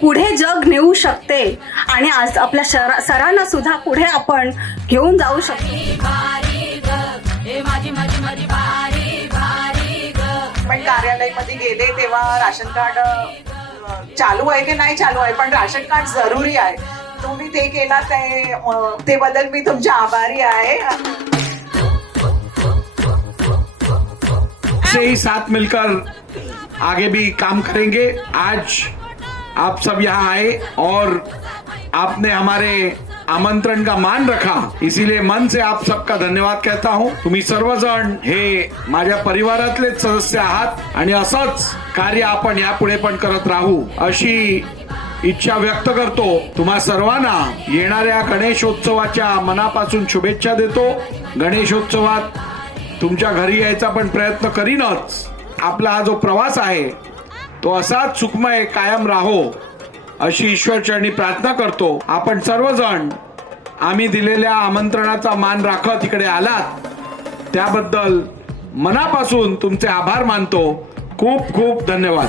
पुढे जग नेऊ शकते आणि आज आपल्या सरांना सुद्धा पुढे आपण घेऊन जाऊ शकतो. पण कार्यालयामध्ये गेले तेव्हा राशन कार्ड चालू आहे की नाही चालू आहे, पण राशन कार्ड जरुरी आहे. तुम्ही ते केला ते बदल मी तुमच्या आभारी आहे. से ही साथ मिलकर आगे भी काम करेंगे. आज आप सब यहाँ आए और आपने हमारे आमंत्रण का मान रखा, इसीलिए मन से आप सबका धन्यवाद कहता हूँ. तुम्ही सर्वजण हे माझ्या परिवारातलेच सदस्य आहात आणि असंच कार्य आपण यापुढे पण करत राहू अशी इच्छा व्यक्त करतो. तुम्हा सर्वांना येणाऱ्या गणेशोत्सवाच्या मनापासून शुभेच्छा देतो. गणेशोत्सवात तुमच्या घरी यायचा पण प्रयत्न करीनच. आपला हा जो प्रवास आहे तो असाच सुखमय कायम राहो अशी ईश्वरचरणी प्रार्थना करतो. आपण सर्वजण आम्ही दिलेल्या आमंत्रणाचा मान राखत इकडे आलात त्याबद्दल मनापासून तुमचे आभार मानतो. खूप खूप धन्यवाद.